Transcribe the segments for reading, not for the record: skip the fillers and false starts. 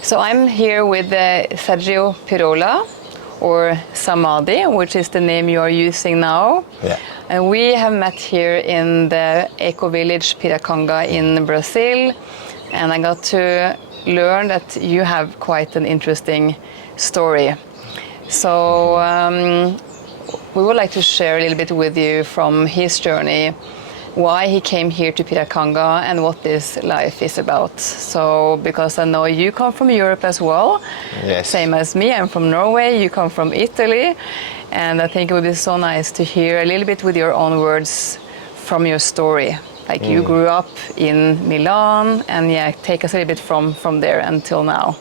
So I'm here with Sergio Pirola, or Samadhi, which is the name you are using now. Yeah. And we have met here in the Eco Village Piracanga in Brazil, and I got to learn that you have quite an interesting story. So we would like to share a little bit with you from his journey, why he came here to Piracanga and what this life is about. So, because I know you come from Europe as well, Yes. Same as me, I'm from Norway, you come from Italy, and I think it would be so nice to hear a little bit with your own words from your story. Like you grew up in Milan, and yeah, take us a little bit from there until now.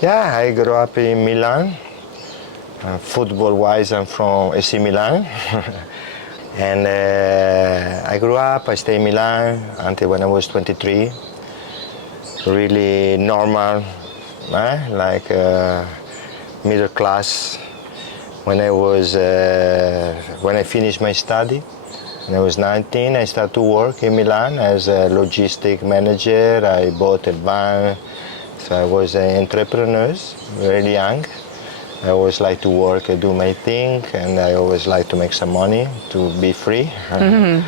Yeah, I grew up in Milan. Football-wise, I'm from AC Milan. And I grew up, I stayed in Milan until when I was 23. Really normal, like middle class. When I finished my study, when I was 19, I started to work in Milan as a logistic manager. I bought a van, so I was an entrepreneur, very young. I always like to work and do my thing, and I always like to make some money to be free. Mm-hmm.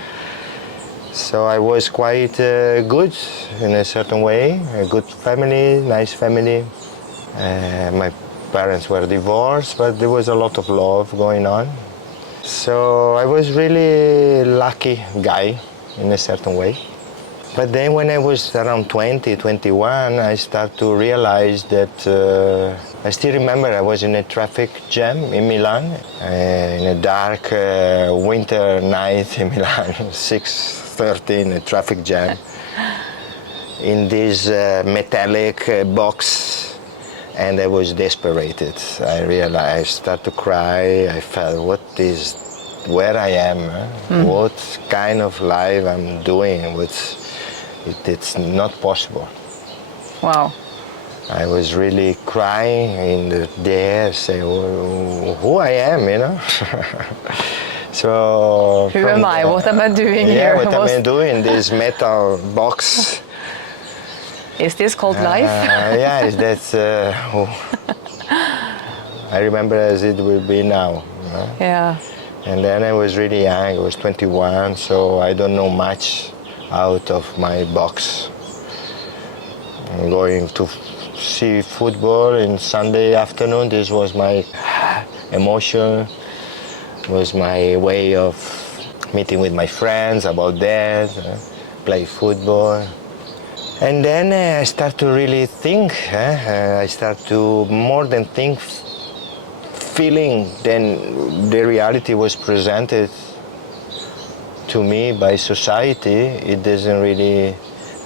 So I was quite good in a certain way, a good family, nice family. My parents were divorced, but there was a lot of love going on. So I was really lucky guy in a certain way. But then when I was around 20, 21, I started to realize that I still remember I was in a traffic jam in Milan, in a dark winter night in Milan, 6:30 in a traffic jam, in this metallic box, and I was desperate. I realized, I started to cry. I felt, where I am, what kind of life I'm doing, it's not possible. Wow. I was really crying in the air, saying, who I am, you know? So who am I? What am I doing here? What am I doing in this metal box? Is this called life? Yeah, that's. I remember as it will be now. You know? Yeah. And then I was really young. I was 21, so I don't know much out of my box. I'm going to see football on Sunday afternoon. This was my emotion, was my way of meeting with my friends about that, play football. And then I start to really think. I start to more than think, feeling. Then the reality was presented to me by society. It doesn't really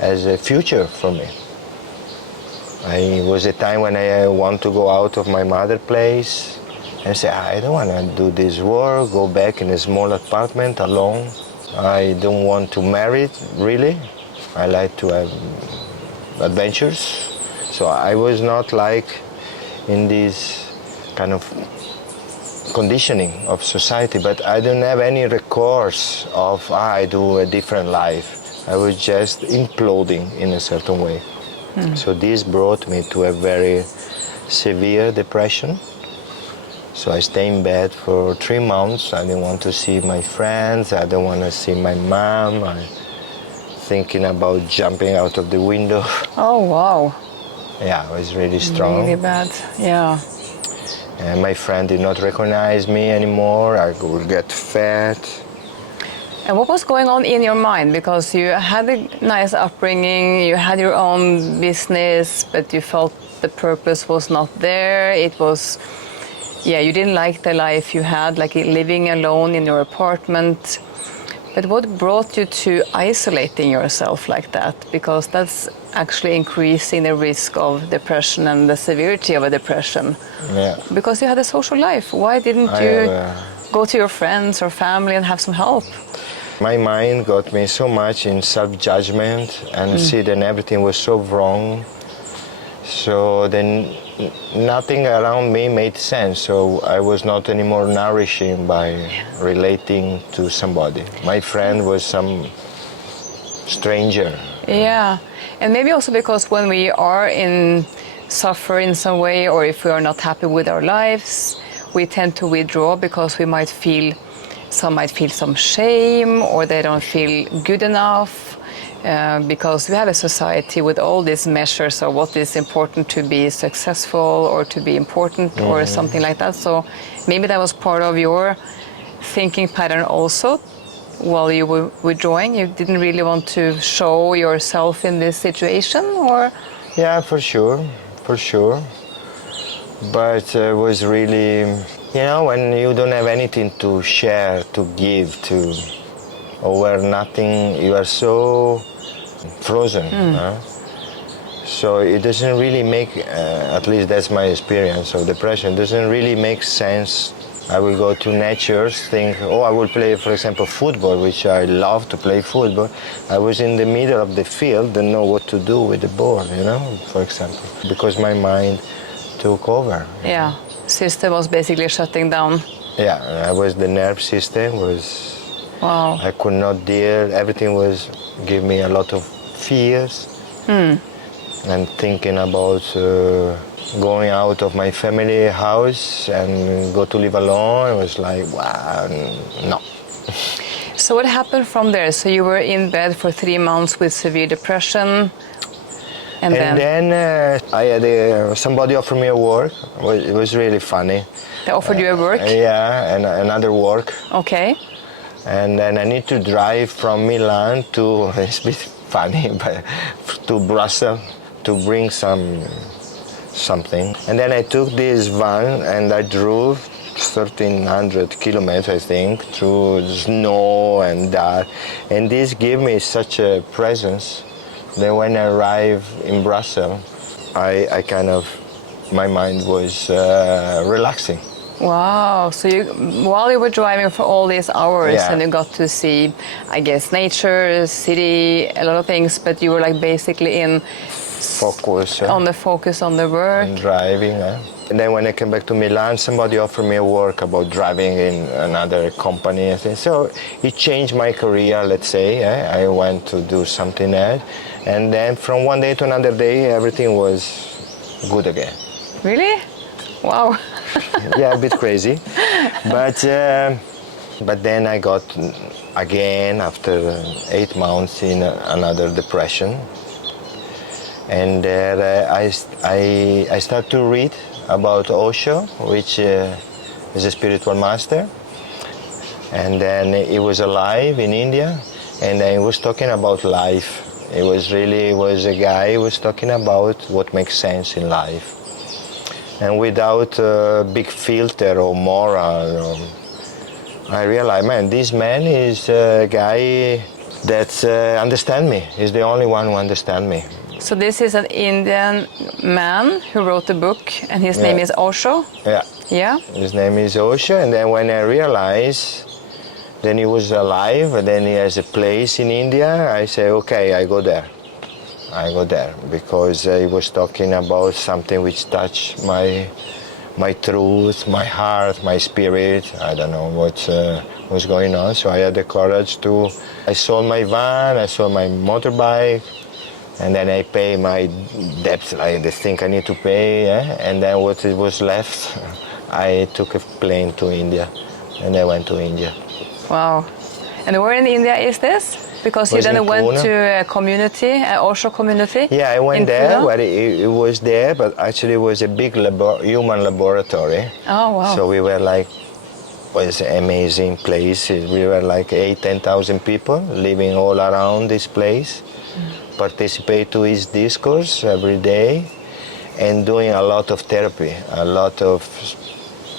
has a future for me. It was a time when I want to go out of my mother place and say, I don't want to do this work, go back in a small apartment alone. I don't want to marry, really. I like to have adventures. So I was not like in this kind of conditioning of society, but I don't have any recourse of, I do a different life. I was just imploding in a certain way. So this brought me to a very severe depression. So I stayed in bed for 3 months. I didn't want to see my friends. I didn't want to see my mom. I thinking about jumping out of the window. Oh, wow. Yeah, it was really strong. Really bad, yeah. And my friend did not recognize me anymore. I would get fat. And what was going on in your mind? Because you had a nice upbringing, you had your own business, but you felt the purpose was not there. It was, yeah, you didn't like the life you had, like living alone in your apartment. But what brought you to isolating yourself like that? Because that's actually increasing the risk of depression and the severity of a depression. Yeah. Because you had a social life. Why didn't you go to your friends or family and have some help? My mind got me so much in self-judgment and see that everything was so wrong. So then nothing around me made sense. So I was not anymore nourishing by relating to somebody. My friend was some stranger. Yeah, and maybe also because when we are in suffer in some way, or if we are not happy with our lives, we tend to withdraw because we might feel some shame, or they don't feel good enough, because we have a society with all these measures of what is important to be successful or to be important or something like that. So maybe that was part of your thinking pattern also. While you were withdrawing, you didn't really want to show yourself in this situation, or? Yeah, for sure. But it was really, when you don't have anything to share, to give, or where nothing, you are so frozen. So it doesn't really make, at least that's my experience of depression, doesn't really make sense. I will go to nature, think, I will play, for example, football, which I love to play football. I was in the middle of the field, didn't know what to do with the ball, for example, because my mind took over. Yeah, system was basically shutting down. Yeah, the nerve system was, wow. I could not deal, everything was, give me a lot of fears. And thinking about going out of my family house and go to live alone. It was like, wow, no. So what happened from there? So you were in bed for 3 months with severe depression, and then I had somebody offered me a work. It was really funny. They offered you a work? Yeah, and another work. Okay. And then I need to drive from Milan to, it's a bit funny, but to Brussels to bring something. And then I took this van and I drove 1,300 kilometers, I think, through snow and that. And this gave me such a presence that when I arrived in Brussels, I kind of, my mind was relaxing. Wow, so while you were driving for all these hours and you got to see, I guess, nature, city, a lot of things, but you were like basically in focus on the work. And driving. And then when I came back to Milan, somebody offered me a work about driving in another company. So it changed my career, let's say. I went to do something else. And then from one day to another day, everything was good again. Really? Wow. Yeah, a bit crazy. But then I got, again, after 8 months, in another depression. And there I started to read about Osho, which is a spiritual master. And then he was alive in India, and he was talking about life. He was a guy who was talking about what makes sense in life. And without a big filter or moral, I realized, man, this man is a guy that understands me. He's the only one who understands me. So this is an Indian man who wrote a book, and his name is Osho? Yeah. Yeah? His name is Osho, and then when I realized then he was alive, and then he has a place in India, I say, okay, I go there, because he was talking about something which touched my truth, my heart, my spirit. I don't know what was going on, so I had the courage I sold my van, I sold my motorbike, and then I pay my debts, like the thing I need to pay, and then what it was left, I took a plane to India, and I went to India. Wow. And where in India is this? Because you then went to a community, an Osho community? Yeah, I went there, but it was there, but actually it was a big human laboratory. Oh, wow. So we were like, it was an amazing place. We were like 8,000-10,000 people living all around this place. Participate to his discourse every day, and doing a lot of therapy,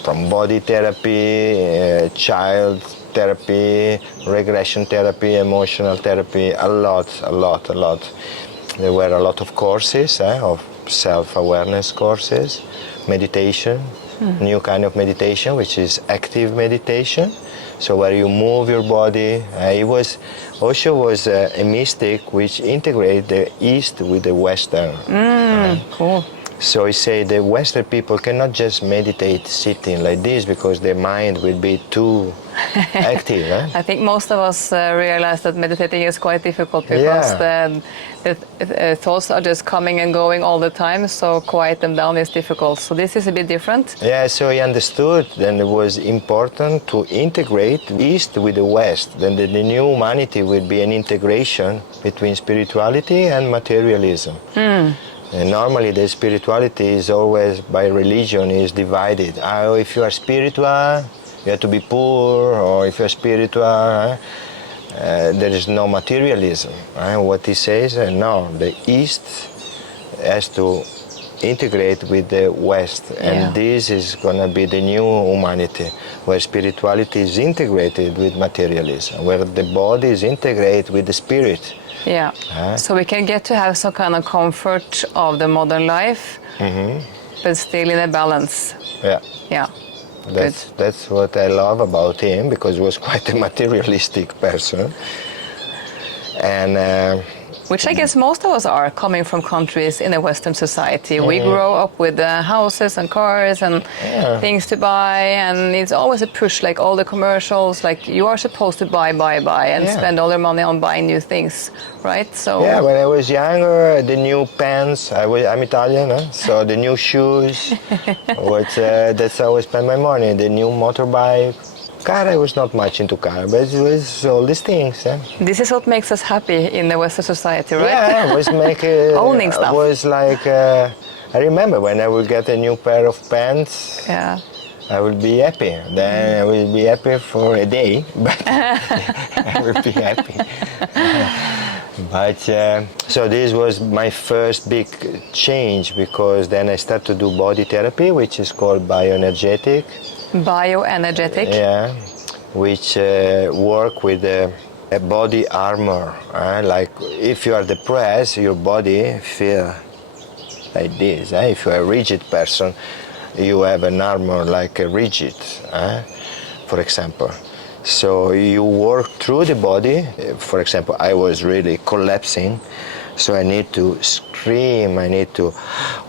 from body therapy, child therapy, regression therapy, emotional therapy, a lot. There were a lot of courses, of self-awareness courses, meditation, new kind of meditation, which is active meditation. So where you move your body. Osho was a mystic which integrated the East with the Western. Cool. So he say the Western people cannot just meditate sitting like this because their mind will be too active. I think most of us realize that meditating is quite difficult because the thoughts are just coming and going all the time, so quiet them down is difficult. So this is a bit different. Yeah, so he understood then it was important to integrate East with the West. Then the new humanity will be an integration between spirituality and materialism. And normally the spirituality is always by religion is divided. If you are spiritual, you have to be poor, or if you're spiritual, there is no materialism. What he says, no, the East has to integrate with the West, and this is going to be the new humanity, where spirituality is integrated with materialism, where the body is integrated with the spirit. Yeah, so we can get to have some kind of comfort of the modern life, but still in a balance. Yeah. That's what I love about him, because he was quite a materialistic person. And which I guess most of us are, coming from countries in a Western society. We grow up with houses and cars and things to buy, and it's always a push, like all the commercials, like you are supposed to buy, and spend all your money on buying new things, right? So yeah, when I was younger, the new pants, I'm Italian, so the new shoes, that's how I spend my money, the new motorbike. Car, I was not much into car, but it was all these things. This is what makes us happy in the Western society, right? Yeah, was owning stuff. Was like I remember when I would get a new pair of pants. Yeah. I will be happy. Then I will be happy for a day, but I will be happy. But so this was my first big change, because then I started to do body therapy, which is called bioenergetic. Bioenergetic? Yeah, which work with a body armor. Like if you are depressed, your body feel like this. If you are a rigid person, you have an armor like a rigid, for example. So you work through the body. For example, I was really collapsing, so I need to scream, I need to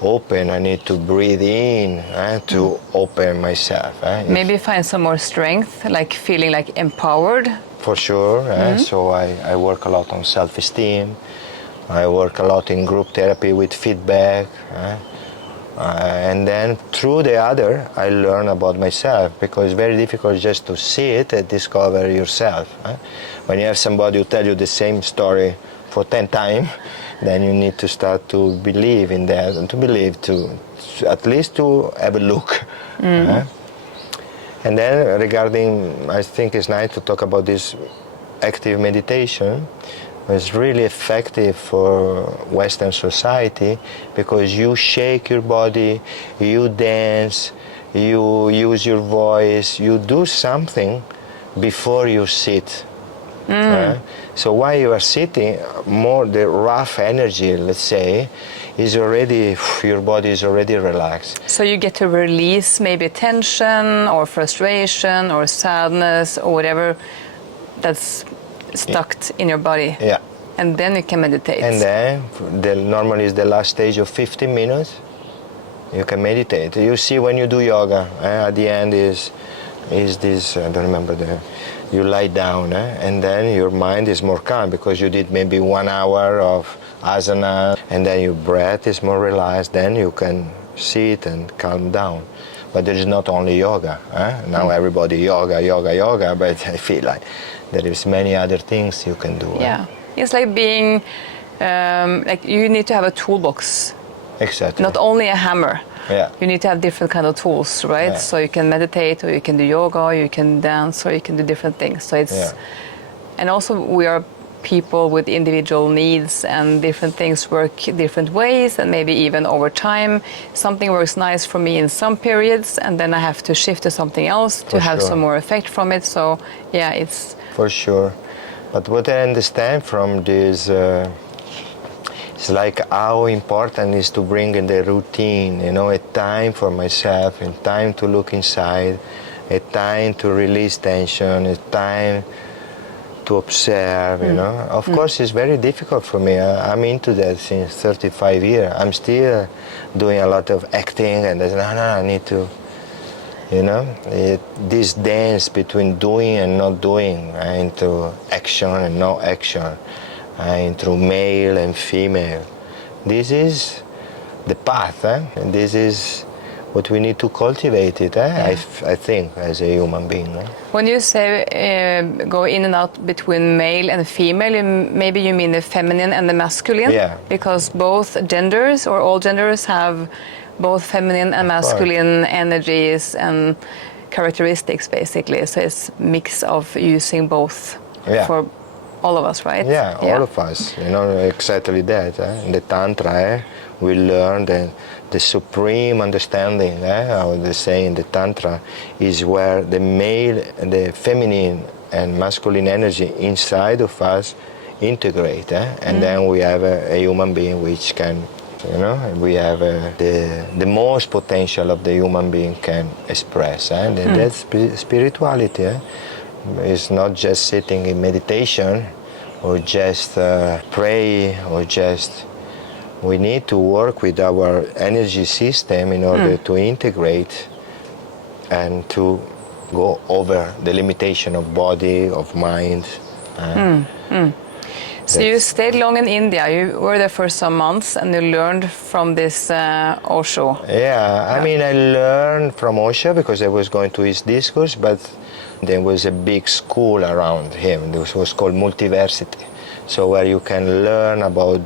open, I need to breathe in to open myself. Maybe find some more strength, like feeling like empowered. For sure. So I work a lot on self-esteem. I work a lot in group therapy with feedback. And then through the other, I learn about myself, because it's very difficult just to sit and discover yourself. When you have somebody who tell you the same story for 10 times, then you need to start to believe in that, and to believe to at least to have a look. And then regarding, I think it's nice to talk about this active meditation. It's really effective for Western society, because you shake your body, you dance, you use your voice, you do something before you sit. So while you are sitting, more the rough energy, let's say, is already, your body is already relaxed. So you get to release maybe tension or frustration or sadness or whatever that's stuck in your body. Yeah. And then you can meditate. And then, normally is the last stage of 15 minutes, you can meditate. You see when you do yoga, at the end is this, I don't remember you lie down, and then your mind is more calm, because you did maybe 1 hour of asana, and then your breath is more relaxed, then you can sit and calm down. But there is not only yoga. Now everybody yoga, but I feel like there is many other things you can do. Yeah, it's like being, like you need to have a toolbox. Exactly. Not only a hammer. Yeah. You need to have different kind of tools, right? Yeah. So you can meditate, or you can do yoga, or you can dance, or you can do different things. So it's, and also we are people with individual needs, and different things work different ways, and maybe even over time something works nice for me in some periods, and then I have to shift to something else to have some more effect from it. So yeah, it's for sure. But what I understand from this, it's like how important it is to bring in the routine, a time for myself, a time to look inside, a time to release tension, a time to observe, you know. Of course, it's very difficult for me. I'm into that since 35 years. I'm still doing a lot of acting, and there's, no, I need to, you know, this dance between doing and not doing, into action and no action, into male and female. This is the path, and this is what we need to cultivate it, I think, as a human being. When you say go in and out between male and female, maybe you mean the feminine and the masculine? Yeah. Because both genders, or all genders, have both feminine and masculine energies and characteristics, basically. So it's a mix of using both for all of us, right? Yeah, all of us, you know, exactly that. In the Tantra, we learn the supreme understanding, how they say in the Tantra, is where the male and the feminine and masculine energy inside of us integrate. And then we have a human being which can, you know, we have the most potential of the human being can express. And that's spirituality. It's not just sitting in meditation or just pray or just... We need to work with our energy system in order to integrate and to go over the limitation of body, of mind. So you stayed long in India. You were there for some months and you learned from this Osho. Yeah, I mean, I learned from Osho because I was going to his discourse, but there was a big school around him. This was called Multiversity. So where you can learn about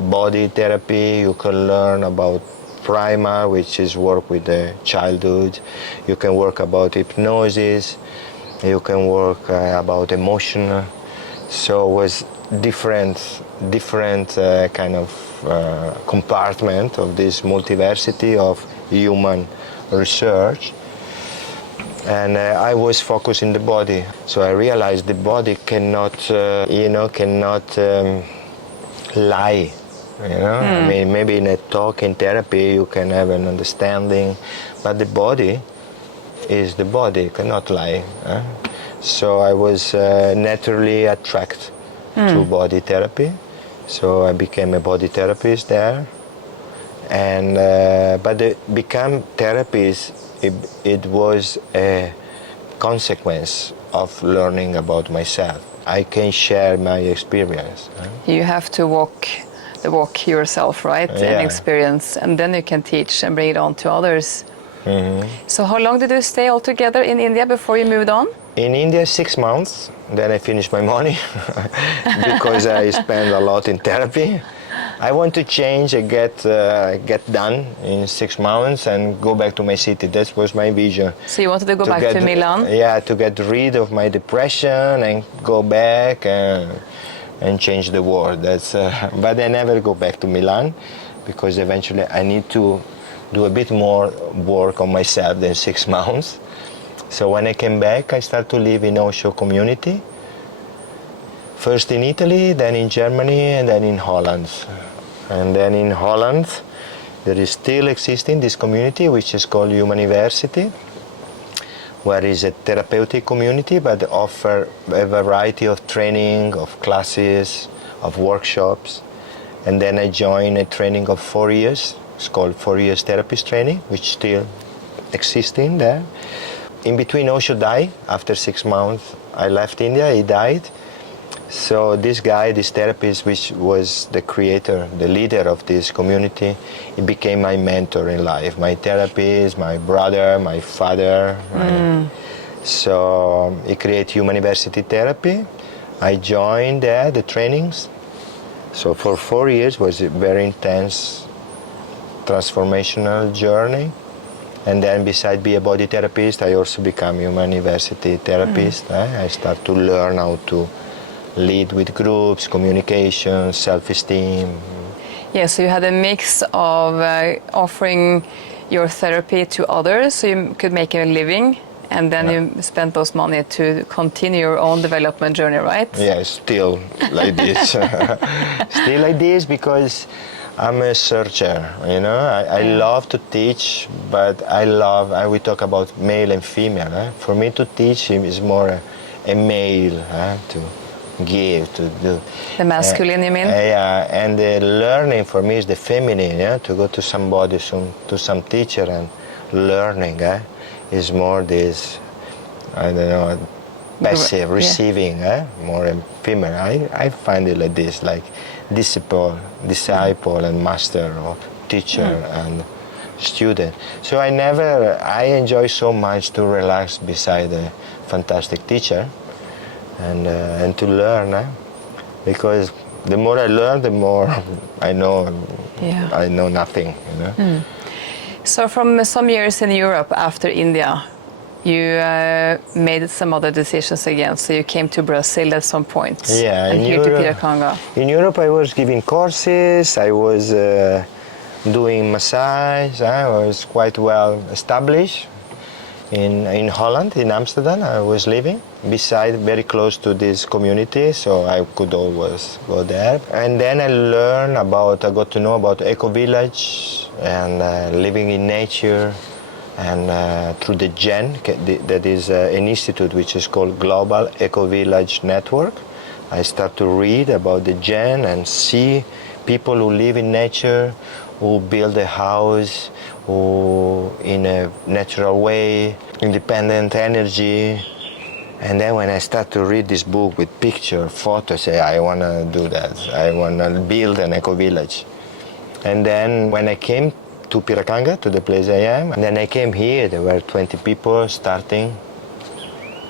body therapy, you can learn about primer, which is work with the childhood. You can work about hypnosis. You can work about emotion. So it was different kind of compartment of this multiversity of human research. And I was focused in the body. So I realized the body cannot, cannot lie. You know, I mean, maybe in a talk in therapy you can have an understanding, but the body is the body, cannot lie. So I was naturally attracted to body therapy. So I became a body therapist there, and but to become therapist, it was a consequence of learning about myself. I can share my experience. You have to walk the walk yourself, right? And experience, and then you can teach and bring it on to others. So how long did you stay altogether in India before you moved on? In India, 6 months. Then I finished my money because I spent a lot in therapy. I want to change and get done in 6 months and go back to my city. That was my vision. So you wanted to go back to Milan? Yeah, to get rid of my depression and go back and change the world. That's but I never go back to Milan because eventually I need to do a bit more work on myself than 6 months. So when I came back, I started to live in Osho community. First in Italy, then in Germany, and then in Holland. And then in Holland, there is still existing this community, which is called Humaniversity, where is a therapeutic community, but offer a variety of training, of classes, of workshops. And then I joined a training of 4 years. It's called 4 years therapist training, which still existing there. In between, Osho died. After 6 months, I left India, he died. So this guy, this therapist, which was the creator, the leader of this community, he became my mentor in life, my therapist, my brother, my father. So he created Humaniversity Therapy. I joined there, the trainings. So for 4 years was a very intense transformational journey. And then besides being a body therapist, I also become Humaniversity therapist. I start to learn how to lead with groups, communication, self-esteem. Yeah, so you had a mix of offering your therapy to others so you could make a living, and then you spent those money to continue your own development journey, right? Yeah, still like this. Still like this because I'm a searcher, you know. I love to teach, but we talk about male and female. For me to teach is more a male, to give, to do. The masculine, you mean? Yeah, and the learning for me is the feminine. Yeah, to go to somebody, to some teacher, and learning is more this, I don't know, passive, Yeah. receiving, more female. I find it like this, like disciple and master, or teacher and student. So I enjoy so much to relax beside a fantastic teacher and to learn, because the more I learn, the more I know. Yeah. I know nothing, you know. So from some years in Europe after India, you made some other decisions again. So you came to Brazil at some point. Yeah, and in here to Europe- Piracanga. In Europe, I was giving courses. I was doing massage. I was quite well established in Holland, in Amsterdam. I was living very close to this community, so I could always go there. And then I got to know about Eco Village and living in nature. And through the GEN, that is an institute which is called Global Eco Village Network, I start to read about the GEN and see people who live in nature, who build a house, who in a natural way, independent energy. And then when I start to read this book with picture, photos, I want to do that. I want to build an eco village. And then when I came to Piracanga, to the place I am, and then I came here, there were 20 people starting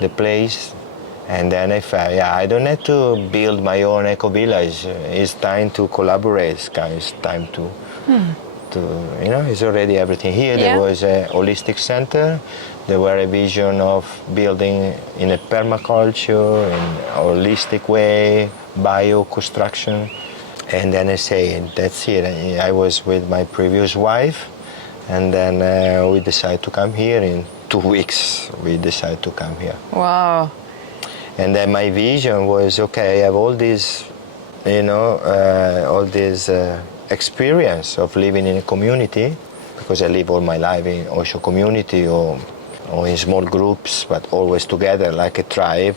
the place. And then I felt, I don't have to build my own eco village. It's time to collaborate. It's time to it's already everything here. Yeah. There was a holistic center. There were a vision of building in a permaculture, in a holistic way, bio-construction. And then I say, that's it. I was with my previous wife, and then we decided to come here. In 2 weeks, we decided to come here. Wow. And then my vision was, okay, I have all this, experience of living in a community, because I live all my life in Osho community or in small groups, but always together like a tribe.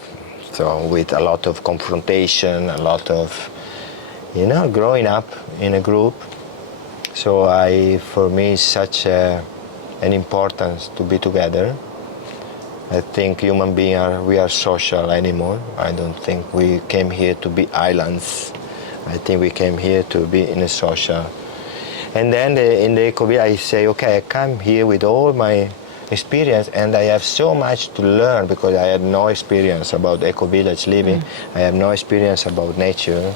So with a lot of confrontation, a lot of, growing up in a group. So for me, it's such an importance to be together. I think human beings, we are social anymore. I don't think we came here to be islands. I think we came here to be in a social. And then in the eco village, I say, okay, I come here with all my experience, and I have so much to learn, because I had no experience about eco village living. I have no experience about nature,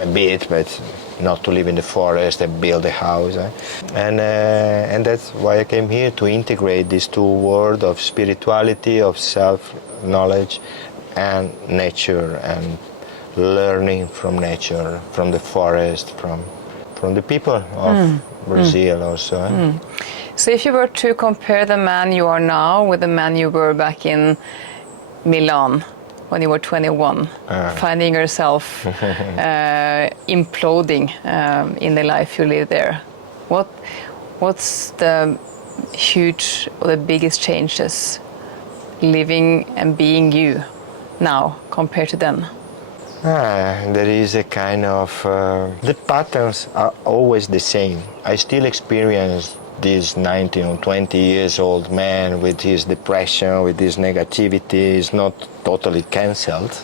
a bit, but not to live in the forest and build a house. And that's why I came here, to integrate these two worlds of spirituality, of self-knowledge, and nature, and learning from nature, from the forest, from the people of Brazil also. So if you were to compare the man you are now with the man you were back in Milan when you were 21, finding yourself imploding in the life you live there, what's the huge or the biggest changes living and being you now compared to then? There is a kind of, the patterns are always the same. I still experience this 19 or 20 years old man with his depression, with his negativity. Is not totally cancelled.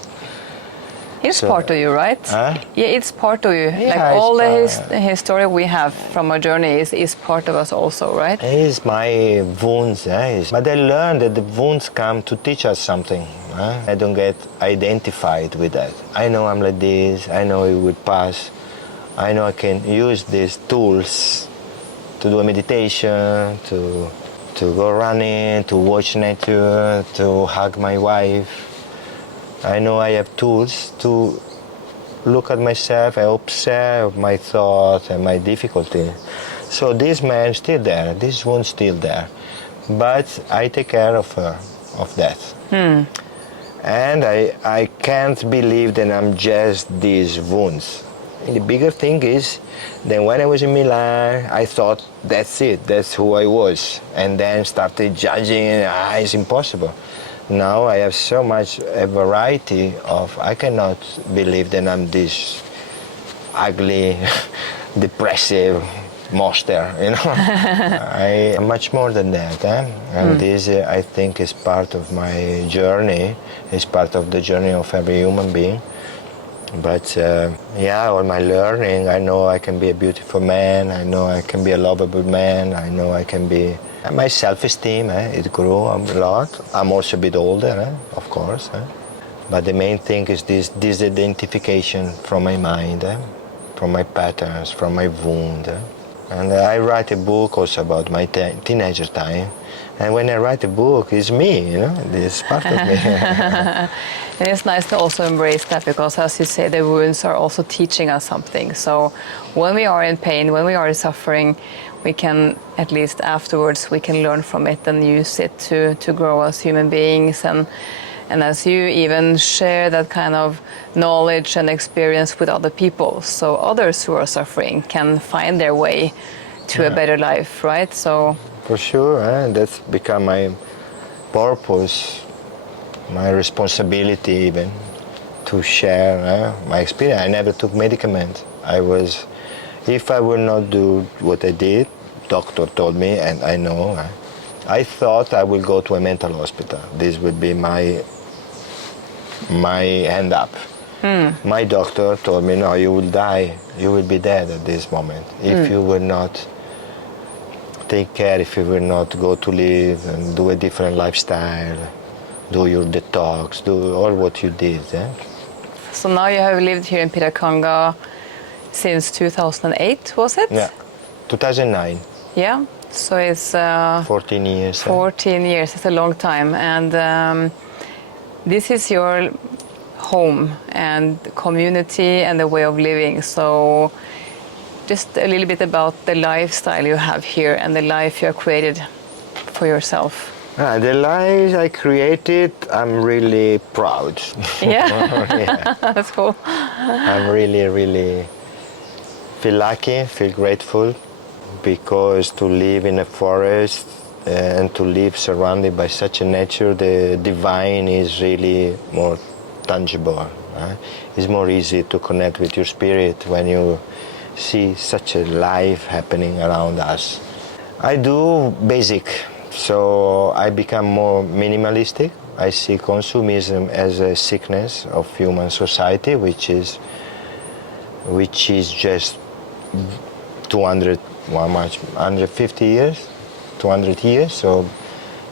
It's part of you, right? Yeah, it's part of you. Yeah, like all the history we have from our journey is part of us also, right? It's my wounds, but I learned that the wounds come to teach us something. I don't get identified with that. I know I'm like this, I know it will pass. I know I can use these tools to do a meditation, to go running, to watch nature, to hug my wife. I know I have tools to look at myself and observe my thoughts and my difficulty. So this man is still there, this wound still there, but I take care of her, of that. And I can't believe that I'm just these wounds. The bigger thing is that when I was in Milan, I thought that's it, that's who I was, and then started judging, it's impossible. now I have so much a variety of, I cannot believe that I'm this ugly, depressive monster, you know. I am much more than that, and this I think is part of my journey, is part of the journey of every human being. But yeah, all my learning, I know I can be a beautiful man, I know I can be a lovable man, I know I can be... My self-esteem, it grew a lot. I'm also a bit older, of course. But the main thing is this disidentification from my mind, from my patterns, from my wound. And I write a book also about my teenager time. And when I write a book, it's me, you know, this part of me. And it's nice to also embrace that, because as you say, the wounds are also teaching us something. So when we are in pain, when we are suffering, we can, at least afterwards, we can learn from it and use it to grow as human beings. And as you even share that kind of knowledge and experience with other people, so others who are suffering can find their way to a better life, right? So for sure, that's become my purpose, my responsibility even, to share my experience. I never took medicament. If I will not do what I did, doctor told me, and I know, I thought I will go to a mental hospital. This would be my end up. My doctor told me, no, you will die, you will be dead at this moment if you will not take care, if you will not go to live and do a different lifestyle, do your detox, do all what you did. So now you have lived here in Piracanga since 2008, was it? Yeah, 2009. Yeah, so it's 14 years. 14 years, it's a long time. And this is your home and community and the way of living. So just a little bit about the lifestyle you have here and the life you have created for yourself. The life I created, I'm really proud. Yeah, Yeah. that's cool. I'm really feel lucky, feel grateful, because to live in a forest and to live surrounded by such a nature, the divine is really more tangible. It's more easy to connect with your spirit when you see such a life happening around us. I do basic, so I become more minimalistic. I see consumerism as a sickness of human society, which is just 150 years, 200 years. So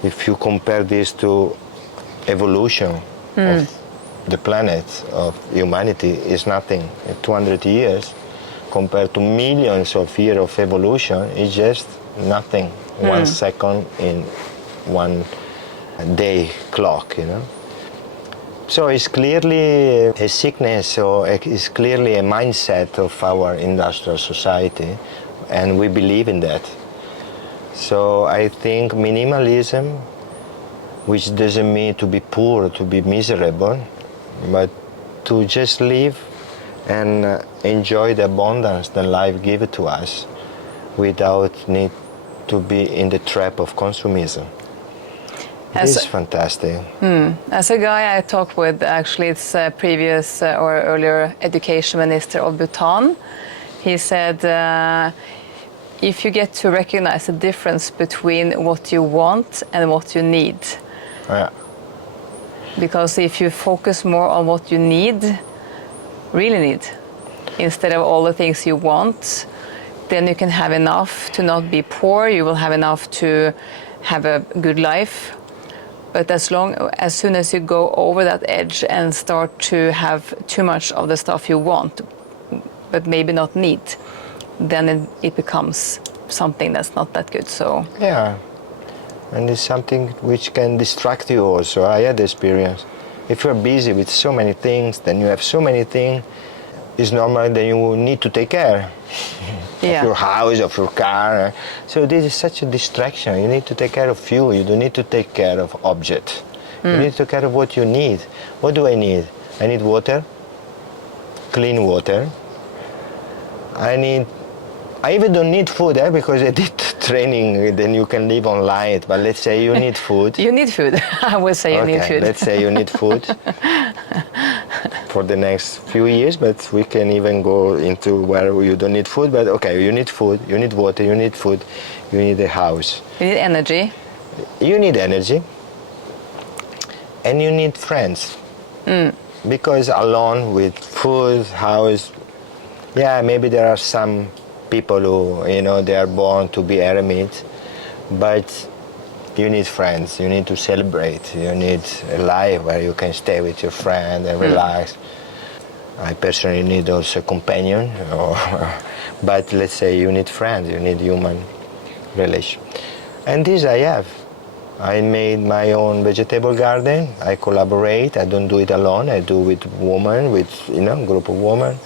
if you compare this to evolution of the planet, of humanity, is nothing. 200 years compared to millions of years of evolution is just nothing. 1 second in 1 day clock, you know. So it's clearly a sickness, or it's clearly a mindset of our industrial society, and we believe in that. So I think minimalism, which doesn't mean to be poor, to be miserable, but to just live and enjoy the abundance that life gives to us without need to be in the trap of consumerism. It's fantastic. As a guy I talked with, actually, it's previous or earlier education minister of Bhutan. He said, if you get to recognize the difference between what you want and what you need. Yeah. Because if you focus more on what you really need, instead of all the things you want, then you can have enough to not be poor, you will have enough to have a good life. But as soon as you go over that edge and start to have too much of the stuff you want, but maybe not need, then it becomes something that's not that good. So Yeah, and it's something which can distract you also. I had the experience. If you're busy with so many things, then you have so many things, it's normal that you need to take care of your house, of your car. So this is such a distraction. You need to take care of you. You don't need to take care of objects. You need to take care of what you need. What do I need? I need water, clean water. I even don't need food, because I did training, then you can live online. But let's say you need food. You need food. I would say you need food. Let's say you need food for the next few years, but we can even go into where you don't need food. But okay, you need food, you need water, you need food, you need a house. You need energy. You need energy. And you need friends. Because alone with food, house, yeah, maybe there are some people who, they are born to be eremites, but you need friends, you need to celebrate, you need a life where you can stay with your friend and relax. I personally need also a companion, but let's say you need friends, you need human relation. And this I have. I made my own vegetable garden. I collaborate. I don't do it alone. I do with women, with group of women.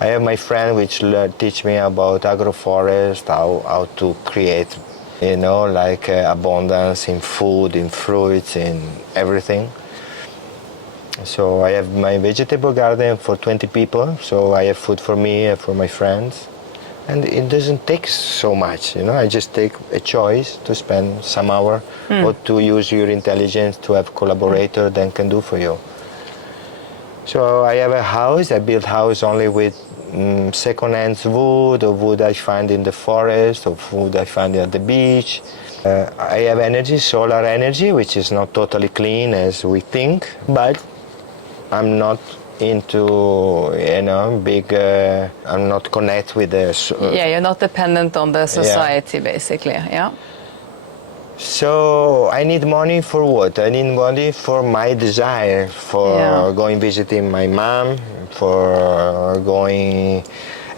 I have my friend which teach me about agroforest, how to create, abundance in food, in fruits, in everything. So I have my vegetable garden for 20 people. So I have food for me and for my friends. And it doesn't take so much, I just take a choice to spend some hour or to use your intelligence to have collaborator that can do for you. So I have a house. I build house only with second-hand wood or wood I find in the forest or wood I find at the beach. I have energy, solar energy, which is not totally clean as we think, but I'm not into big I'm not connected with the you're not dependent on the society, basically. So I need money for what? I need money for my desire, for going visiting my mom, for going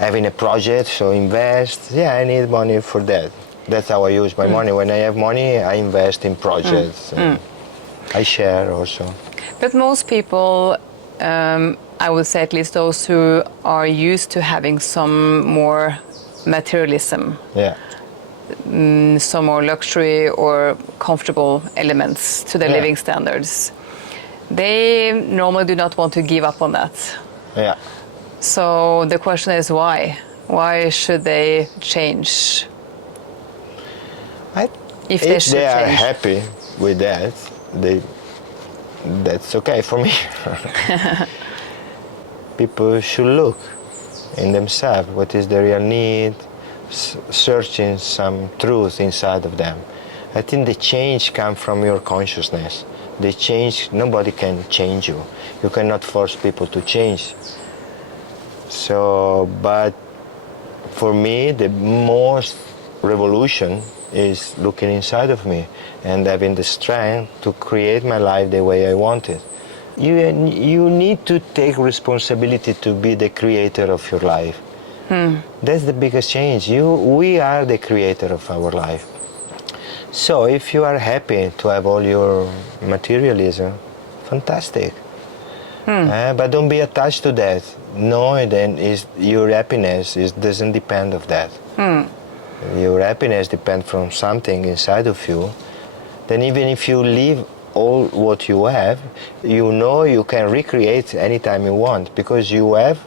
having a project, so invest. I need money for that. That's how I use my money. When I have money, I invest in projects. I share also. But most people, I would say at least those who are used to having some more materialism, some more luxury or comfortable elements to their living standards, they normally do not want to give up on that. So the question is why? Why should they change? If they are happy with that, that's okay for me. People should look in themselves, what is the real need, searching some truth inside of them. I think the change comes from your consciousness. The change, nobody can change you. You cannot force people to change. So, but for me, the most revolution is looking inside of me and having the strength to create my life the way I want it. You need to take responsibility to be the creator of your life. That's the biggest change. We are the creator of our life. So if you are happy to have all your materialism, fantastic. But don't be attached to that. No, then your happiness doesn't depend on that. Your happiness depends from something inside of you. Then even if you leave all what you have, you can recreate anytime you want, because you have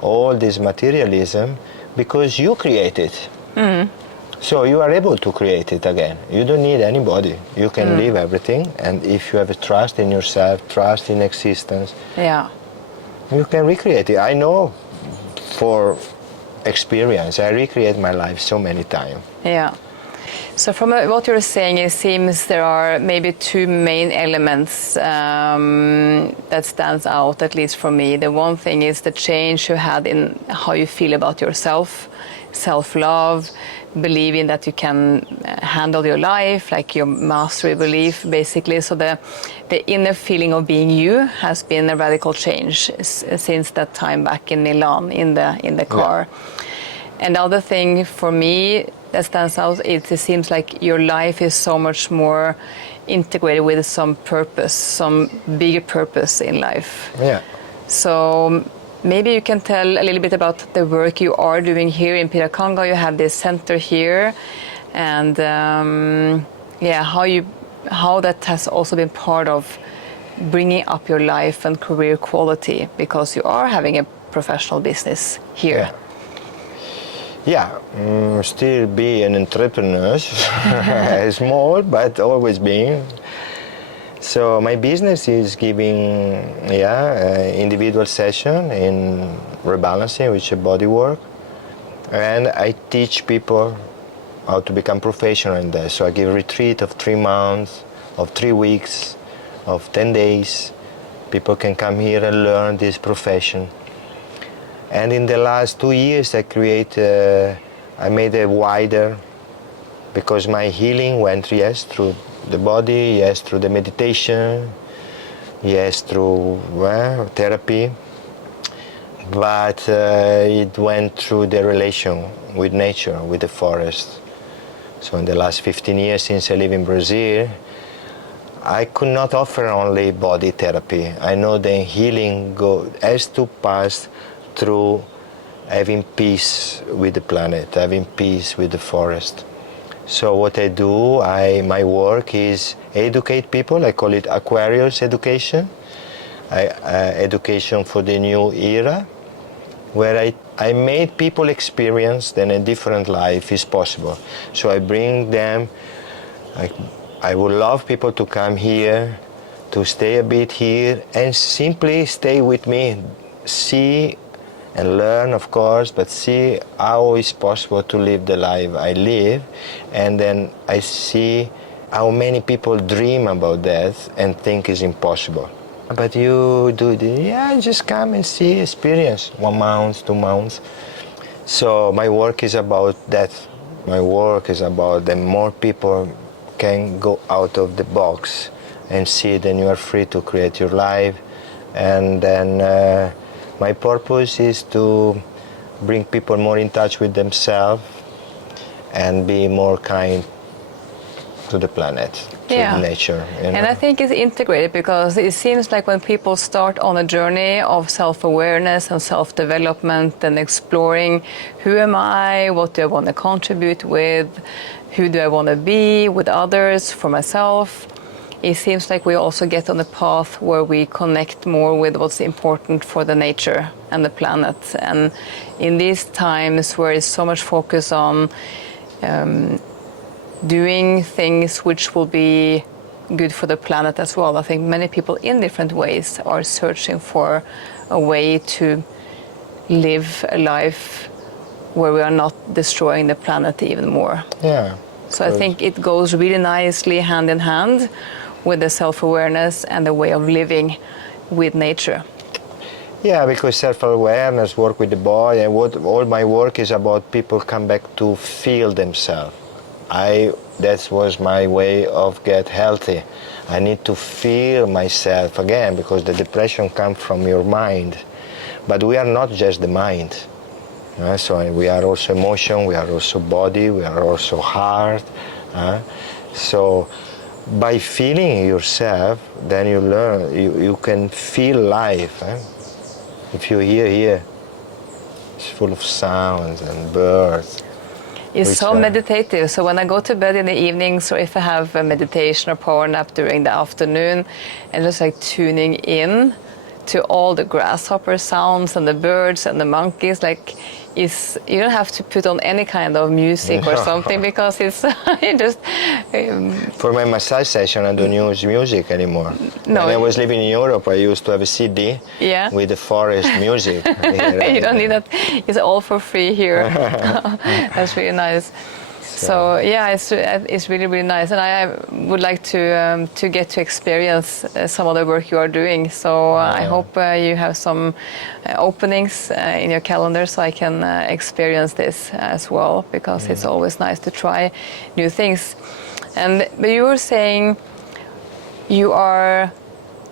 all this materialism because you create it. So you are able to create it again. You don't need anybody. You can leave everything, and if you have a trust in yourself, trust in existence, you can recreate it. I know for experience, I recreate my life so many times. So from what you're saying, it seems there are maybe two main elements that stands out, at least for me. The one thing is the change you had in how you feel about yourself, self-love, believing that you can handle your life, like your mastery belief, basically. So the inner feeling of being you has been a radical change since that time back in Milan in the car. And the other thing for me that stands out, it seems like your life is so much more integrated with some purpose, some bigger purpose in life. So maybe you can tell a little bit about the work you are doing here in Piracanga. You have this center here, and how that has also been part of bringing up your life and career quality, because you are having a professional business here. Yeah, still be an entrepreneur, small but always being. So my business is giving, individual session in rebalancing, which is body work, and I teach people how to become professional in that. So I give retreat of 3 months, of 3 weeks, of 10 days. People can come here and learn this profession. And in the last 2 years, I made it wider, because my healing went, yes, through the body, yes, through the meditation, yes, through therapy, but it went through the relation with nature, with the forest. So in the last 15 years since I live in Brazil, I could not offer only body therapy. I know the healing has to pass through having peace with the planet, having peace with the forest. So what I do, my work is educate people. I call it Aquarius education, education for the new era, where I made people experience that a different life is possible. So I bring them, I would love people to come here, to stay a bit here, and simply stay with me, see and learn, of course, but see how it's possible to live the life I live. And then I see how many people dream about that and think it's impossible. But you do just come and see, experience 1 month, 2 months. So my work is about that. My work is about that more people can go out of the box and see that you are free to create your life. And then my purpose is to bring people more in touch with themselves and be more kind to the planet, to nature. You know? And I think it's integrated, because it seems like when people start on a journey of self-awareness and self-development and exploring, who am I, what do I want to contribute with, who do I want to be with others, for myself, it seems like we also get on a path where we connect more with what's important for the nature and the planet. And in these times where it's so much focus on doing things which will be good for the planet as well, I think many people in different ways are searching for a way to live a life where we are not destroying the planet even more. Yeah. So I think it goes really nicely hand in hand with the self-awareness and the way of living with nature. Yeah, because self-awareness, work with the body, and all my work is about people come back to feel themselves. That was my way of get healthy. I need to feel myself again, because the depression comes from your mind. But we are not just the mind. So we are also emotion, we are also body, we are also heart. So by feeling yourself, then you learn, you can feel life. If you hear here, it's full of sounds and birds. It's so meditative. So when I go to bed in the evenings, or if I have a meditation or power nap during the afternoon, and just like tuning in to all the grasshopper sounds and the birds and the monkeys, like you don't have to put on any kind of music or something, because it's just... For my massage session, I don't use music anymore. No. When I was living in Europe, I used to have a CD with the forest music. You don't need that. It's all for free here. That's really nice. So yeah, it's really, really nice, and I would like to get to experience some of the work you are doing. So I hope you have some openings in your calendar, so I can experience this as well, because it's always nice to try new things. But you were saying you are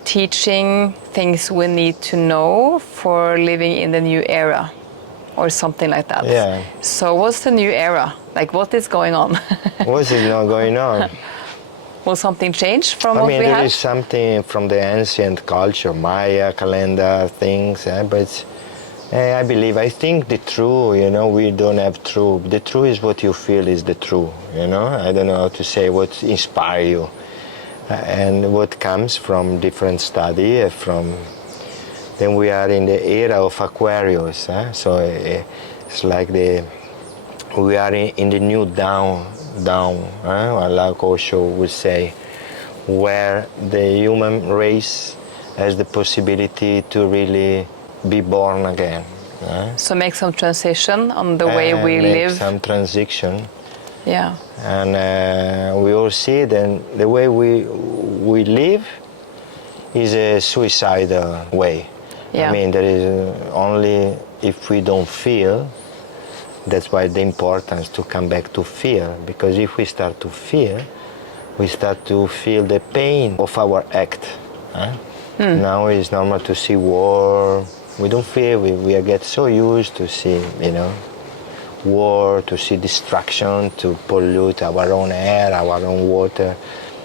teaching things we need to know for living in the new era, or something like that. Yeah. So what's the new era? Like, what is going on? What is not going on? Will something change from what we there had? is something from the ancient culture, Maya calendar things, but I think the true, we don't have true. The true is what you feel is the true, I don't know how to say what inspires you. And what comes from different study, then we are in the era of Aquarius, so it's like the we are in the new down, like Osho would say, where the human race has the possibility to really be born again. So make some transition on the way we make live. some transition. Yeah. And we all see that the way we live is a suicidal way. Yeah. I mean, there is only if we don't feel. That's why the importance to come back to feel, because if we start to feel, we start to feel the pain of our act. Now it's normal to see war. We don't feel, we get so used to see, war, to see destruction, to pollute our own air, our own water.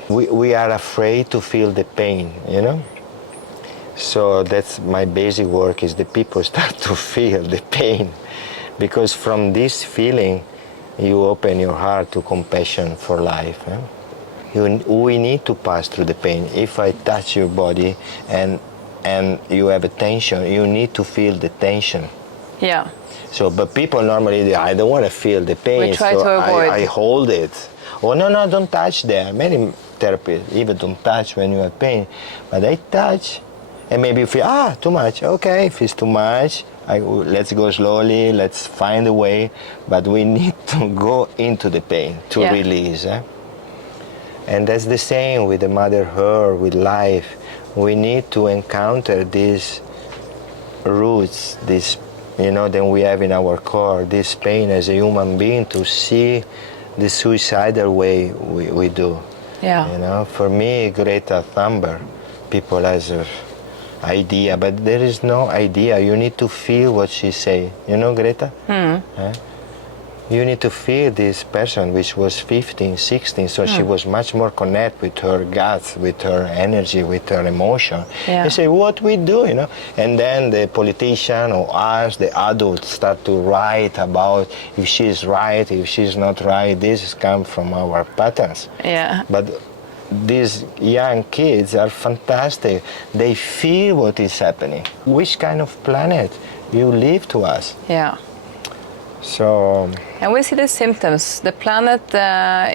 We are afraid to feel the pain, So that's my basic work, is the people start to feel the pain. Because from this feeling, you open your heart to compassion for life. We need to pass through the pain. If I touch your body and you have a tension, you need to feel the tension. Yeah. So, but people normally, I don't want to feel the pain, We try so to avoid. I hold it. Oh, no, don't touch there. Many therapists even don't touch when you have pain. But I touch, and maybe you feel, too much. Okay, if it's too much, let's go slowly, let's find a way. But we need to go into the pain to release. And that's the same with the Mother Earth, with life. We need to encounter these roots, this, that we have in our core, this pain as a human being, to see the suicidal way we do. Yeah. For me, Greta Thunberg, people has an idea, but there is no idea. You need to feel what she say. Greta? You need to feel this person, which was 15, 16, so she was much more connected with her guts, with her energy, with her emotion. Yeah. You say, what we do, And then the politician or us, the adults, start to write about if she's right, if she's not right. This comes from our patterns. Yeah. But these young kids are fantastic. They feel what is happening. Which kind of planet you live to us? Yeah. So. And we see the symptoms. The planet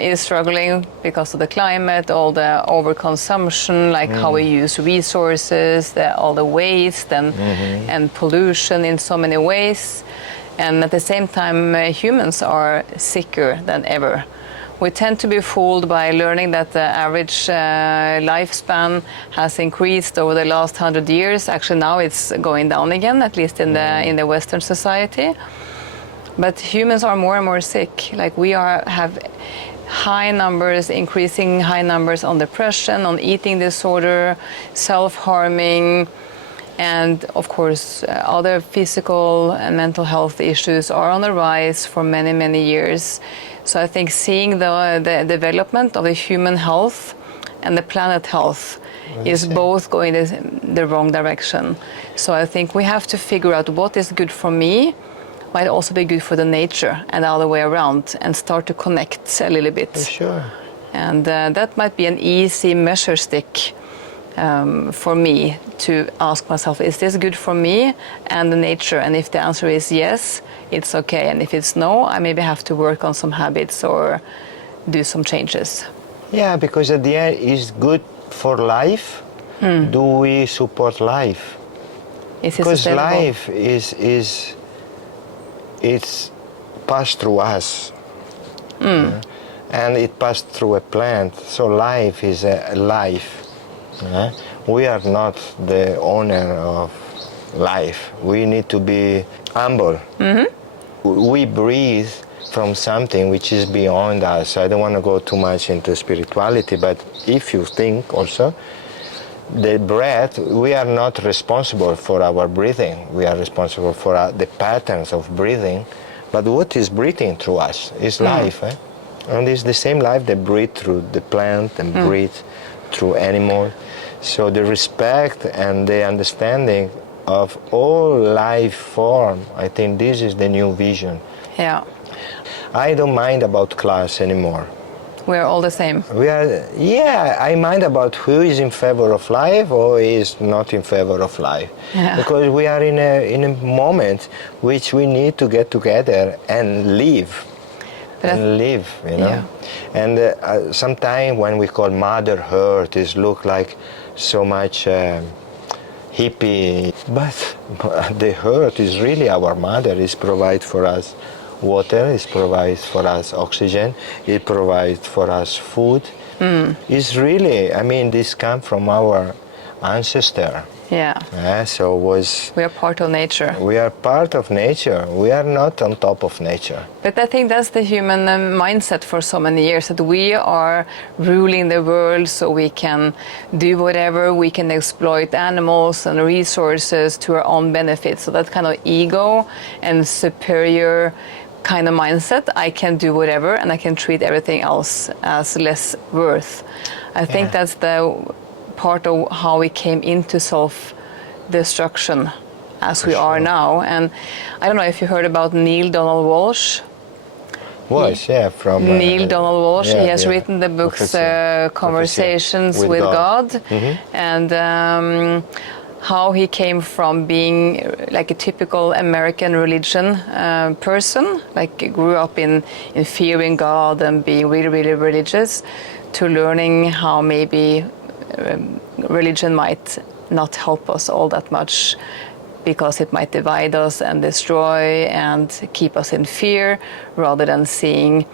is struggling because of the climate, all the overconsumption, like how we use resources, all the waste and pollution in so many ways. And at the same time, humans are sicker than ever. We tend to be fooled by learning that the average lifespan has increased over the last 100 years. Actually, now it's going down again, at least in the Western society. But humans are more and more sick. Like we have high numbers, increasing high numbers on depression, on eating disorder, self-harming, and of course other physical and mental health issues are on the rise for many, many years. So I think seeing the development of the human health and the planet health is both going the wrong direction. So I think we have to figure out what is good for me, might also be good for the nature and the other way around, and start to connect a little bit. For sure. And that might be an easy measure stick for me to ask myself, is this good for me and the nature? And if the answer is yes, it's okay. And if it's no, I maybe have to work on some habits or do some changes. Yeah, because at the end, it's good for life. Do we support life? Because life it's passed through us, and it passed through a plant. So life is a life. We are not the owner of life. We need to be humble. We breathe from something which is beyond us. I don't want to go too much into spirituality, but if you think also, the breath, we are not responsible for our breathing. We are responsible for the patterns of breathing. But what is breathing through us is life. And it's the same life that breathes through the plant and breathes through animals. So the respect and the understanding of all life form, I think this is the new vision. Yeah. I don't mind about class anymore. We're all the same. I mind about who is in favor of life or is not in favor of life. Yeah. Because we are in a moment which we need to get together and live. and live, you know. And sometimes when we call Mother Earth, it look like so much hippie, but the earth is really our mother. It provides for us water, it provides for us oxygen, it provides for us food. It's really, I mean, this comes from our ancestor. So we are part of nature. We are part of nature. We are not on top of nature. But I think that's the human mindset for so many years, that we are ruling the world so we can do whatever, we can exploit animals and resources to our own benefit. So that kind of ego and superior kind of mindset, I can do whatever and I can treat everything else as less worth. I think that's the part of how we came into self-destruction as we are now. And I don't know if you heard about Neil Donald Walsh. From Neil Donald Walsh. He has written the books Conversations with God. And how he came from being like a typical American religion person, like grew up in fearing God and being really, really religious, to learning how maybe religion might not help us all that much, because it might divide us and destroy and keep us in fear, rather than seeing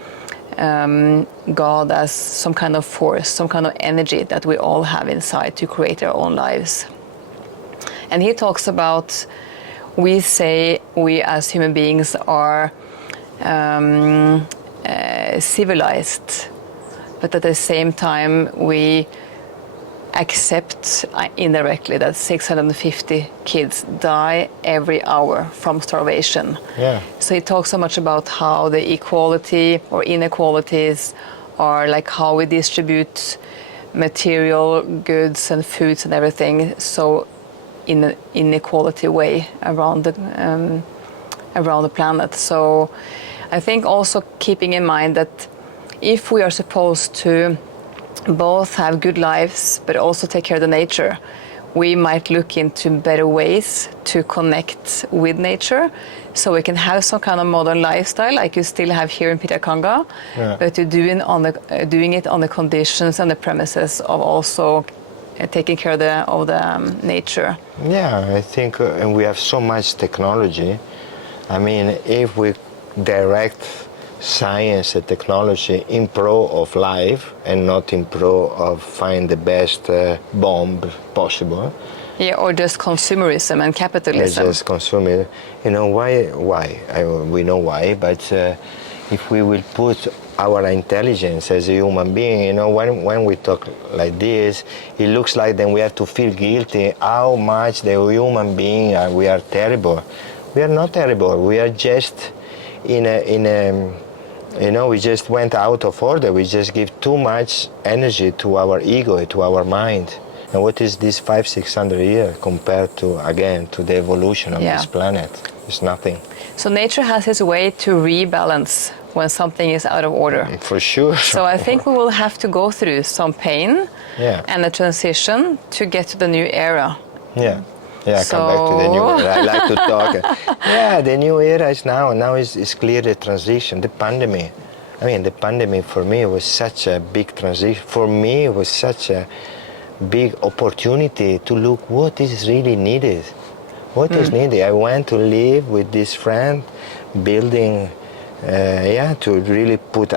God as some kind of force, some kind of energy that we all have inside to create our own lives. And he talks about, we say we as human beings are civilized, but at the same time we accept indirectly that 650 kids die every hour from starvation. So he talks so much about how the equality or inequalities are, like how we distribute material goods and foods and everything, so in an inequality way around the planet. So I think also keeping in mind that if we are supposed to both have good lives but also take care of the nature, we might look into better ways to connect with nature, so we can have some kind of modern lifestyle like you still have here in Piracanga, but you're doing it on the conditions and the premises of also taking care of the nature. I think and we have so much technology. I mean, if we direct science and technology in pro of life and not in pro of find the best bomb possible. Or just consumerism and capitalism. Just consumer. You know why? We know why, but if we will put our intelligence as a human being, you know, when we talk like this, it looks like then we have to feel guilty how much the human being we are terrible. We are not terrible. We are just in a you know, we just went out of order. We just give too much energy to our ego, to our mind. And what is this 500-600 years compared to, again, to the evolution of this planet? It's nothing. So nature has its way to rebalance when something is out of order. For sure. So I think we will have to go through some pain and a transition to get to the new era. Come back to the new era. I like to talk. The new era is now. Now is clear the transition. The pandemic. I mean, the pandemic for me was such a big transition. For me, it was such a big opportunity to look what is really needed. What is needed? I went to live with this friend, building, to really put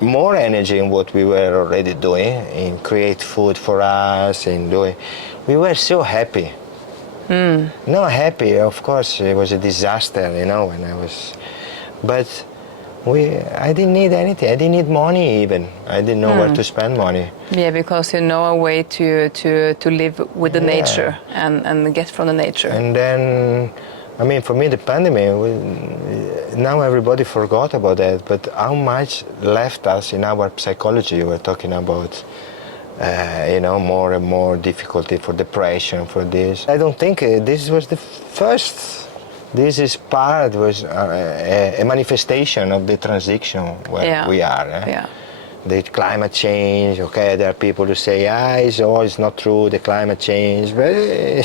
more energy in what we were already doing, and create food for us, and doing. We were so happy. Not happy, of course, it was a disaster, you know, when I was, but I didn't need anything. I didn't need money even. I didn't know where to spend money. Because you know a way to live with the nature and get from the nature. And then, I mean, for me, the pandemic, now everybody forgot about that, but how much left us in our psychology. We're talking about you know, more and more difficulty for depression, for this. I don't think this was the first. This is was a manifestation of the transition where we are. The climate change, there are people who say, it's not true, the climate change. But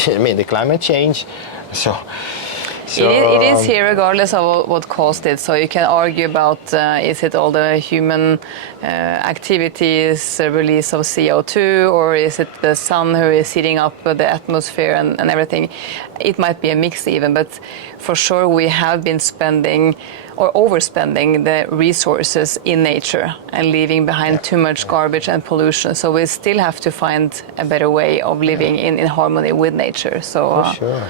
I mean, the climate change, so It is here regardless of what caused it. So you can argue about is it all the human activities, release of CO2, or is it the sun who is heating up the atmosphere and everything? It might be a mix even, but for sure we have been spending or overspending the resources in nature and leaving behind too much garbage and pollution. So we still have to find a better way of living in harmony with nature. So, For sure.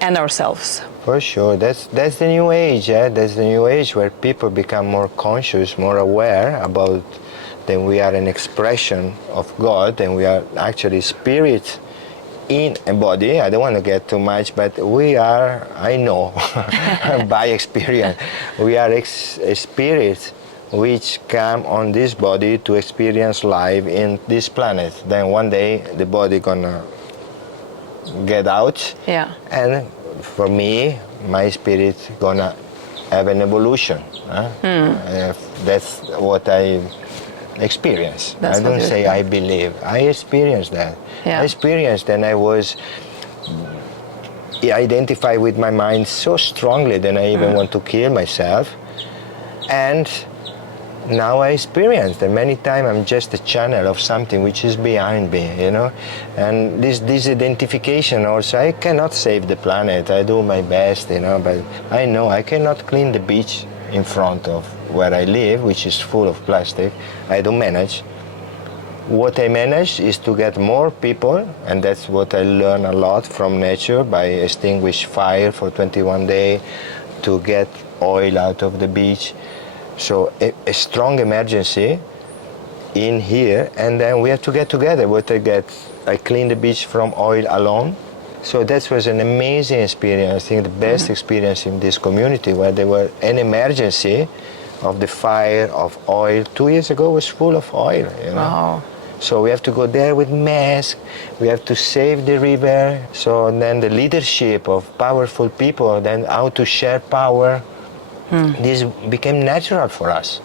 And ourselves. For sure, that's the new age. That's the new age where people become more conscious, more aware about that we are an expression of God and we are actually spirit in a body. I don't want to get too much, but we are, I know by experience, we are a spirit which come on this body to experience life in this planet. Then one day the body gonna get out, and for me, my spirit gonna have an evolution. That's what I experience. I don't say I believe. I experienced that. I experienced, and I was identified with my mind so strongly that I even want to kill myself. And now I experience that many times I'm just a channel of something which is behind me, And this identification also, I cannot save the planet. I do my best, but I know I cannot clean the beach in front of where I live, which is full of plastic. I don't manage. What I manage is to get more people, and that's what I learn a lot from nature by extinguish fire for 21 days, to get oil out of the beach. So a strong emergency in here, and then we have to get together. I clean the beach from oil alone. So that was an amazing experience. I think the best experience in this community, where there were an emergency of the fire of oil. 2 years ago was full of oil. Wow. So we have to go there with masks. We have to save the river. So then the leadership of powerful people, then how to share power. This became natural for us.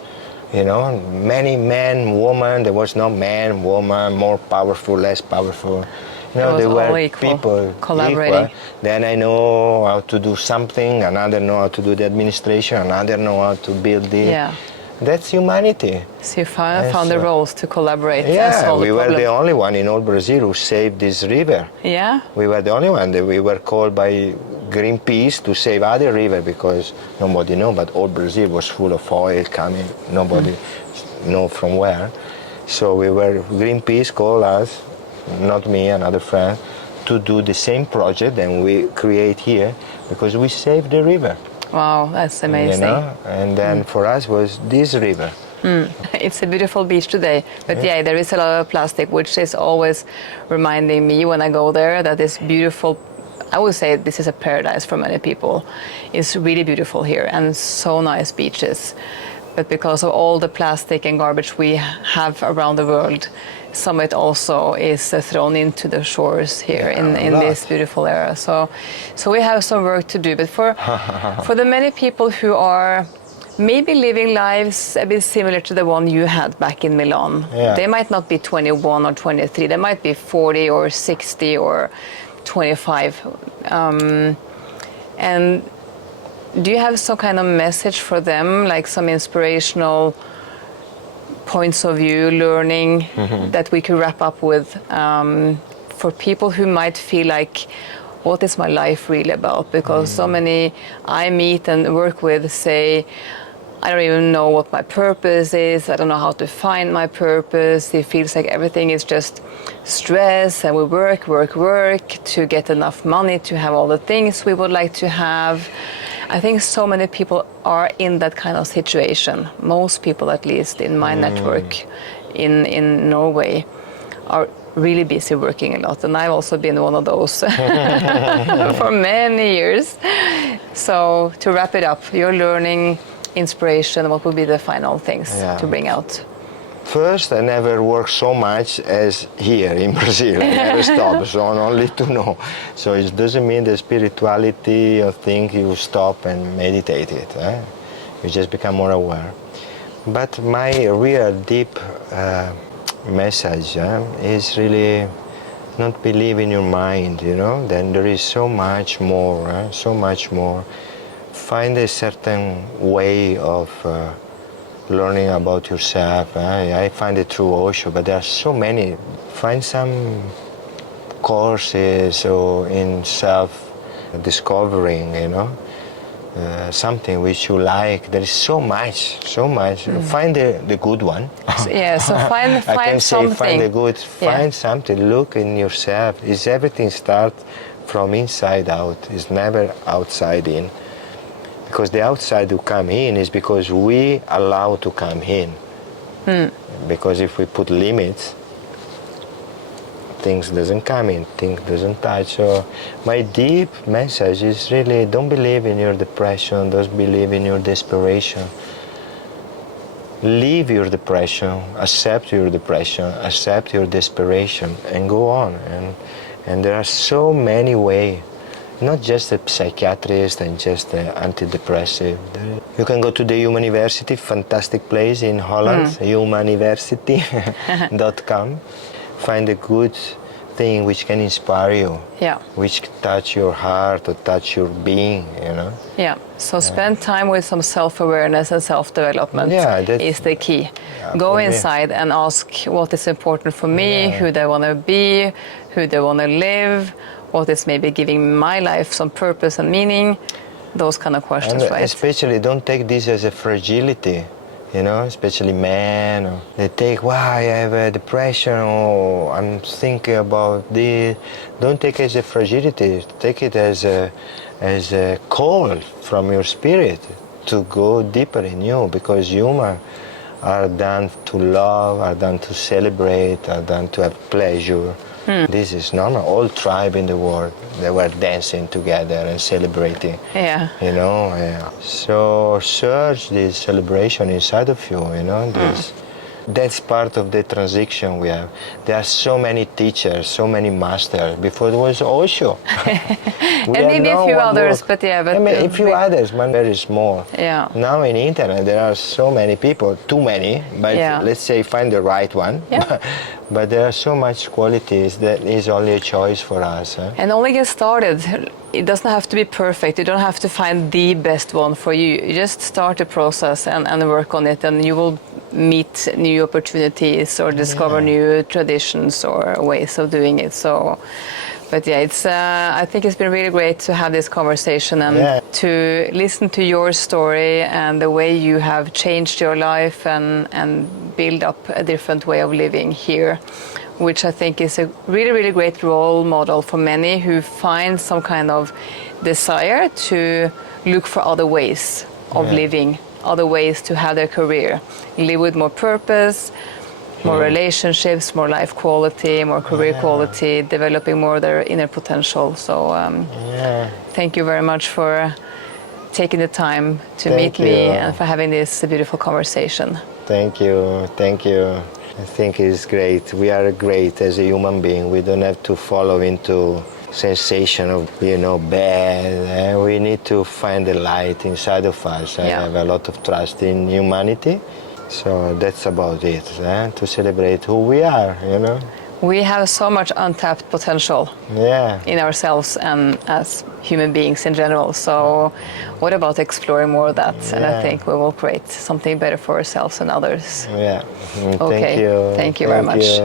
Many men, women, there was no man, woman, more powerful, less powerful. They were equal, people collaborating. Equal. Then I know how to do something, another know how to do the administration, another know how to build the... Yeah. That's humanity. So you found the roles to collaborate. Yeah, we were the only one in all Brazil who saved this river. Yeah. We were the only one. We were called by Greenpeace to save other river because nobody knew, but all Brazil was full of oil coming. Nobody know from where. So Greenpeace called us, not me, another friend, to do the same project that we create here because we saved the river. Wow, that's amazing. And then for us was this river. It's a beautiful beach today, but there is a lot of plastic, which is always reminding me when I go there that this beautiful, I would say this is a paradise for many people. It's really beautiful here and so nice beaches. But because of all the plastic and garbage we have around the world, some of it also is thrown into the shores here in this beautiful area. So we have some work to do. But for the many people who are maybe living lives a bit similar to the one you had back in Milan, they might not be 21 or 23. They might be 40 or 60 or 25. And do you have some kind of message for them, like some inspirational points of view, learning that we could wrap up with for people who might feel like, what is my life really about? Because so many I meet and work with say, I don't even know what my purpose is. I don't know how to find my purpose. It feels like everything is just stress and we work to get enough money to have all the things we would like to have. I think so many people are in that kind of situation. Most people, at least in my network in Norway, are really busy working a lot. And I've also been one of those for many years. So to wrap it up, you're learning inspiration. What would be the final things to bring out? First, I never worked so much as here in Brazil. I never stopped, so only to know. So it doesn't mean the spirituality or thing you stop and meditate it. You just become more aware. But my real deep message is really not believe in your mind, you know, then there is so much more, so much more. Find a certain way of learning about yourself. I find it through Osho, but there are so many. Find some courses or in self-discovering, you know, something which you like. There is so much, so much. Find the good one. Yeah, so find I can say something. find the good, Yeah. find something, look in yourself. Is everything start from inside out, it's never outside in. Because the outside to come in is because we allow to come in. Because if we put limits, things doesn't come in, things doesn't touch. So my deep message is really don't believe in your depression, don't believe in your desperation. Leave your depression, accept your desperation, and go on. And there are so many ways. Not just a psychiatrist and just an antidepressive. You can go to the Human University, fantastic place in Holland, humaniversity.com. Find a good thing which can inspire you, which touch your heart or touch your being, you know. Yeah, so spend time with some self-awareness and self-development is the key. Go inside and ask what is important for me, who do I want to be, who do I want to live, what is maybe giving my life some purpose and meaning, those kind of questions, and right? especially don't take this as a fragility, you know, especially men. They take, wow, I have a depression, or I'm thinking about this. Don't take it as a fragility, take it as a call from your spirit to go deeper in you, because humans are done to love, are done to celebrate, are done to have pleasure. This is normal. All tribe in the world, they were dancing together and celebrating. Yeah. You know, so search this celebration inside of you. You know, that's part of the transition we have. There are so many teachers, so many masters. Before it was Osho. And maybe a few others, but yeah, but I mean, a few others, but very small. Yeah. Now in internet there are so many people, too many, but let's say find the right one. Yeah. But there are so much qualities that is only a choice for us. And only get started. It doesn't have to be perfect. You don't have to find the best one for you. You just start the process and work on it, and you will meet new opportunities or discover new traditions or ways of doing it. So, but yeah, it's. I think it's been really great to have this conversation and to listen to your story and the way you have changed your life and build up a different way of living here, which I think is a really, really great role model for many who find some kind of desire to look for other ways of living, other ways to have their career, live with more purpose, more relationships, more life quality, more career quality, developing more of their inner potential. So thank you very much for taking the time to meet me and for having this beautiful conversation. Thank you, thank you. I think it's great. We are great as a human being. We don't have to follow into sensation of, you know, bad. We need to find the light inside of us. I have a lot of trust in humanity. So that's about it, to celebrate who we are, you know. We have so much untapped potential in ourselves and as human beings in general. So what about exploring more of that? And I think we will create something better for ourselves and others. Yeah. Okay. Thank you. Thank you very much.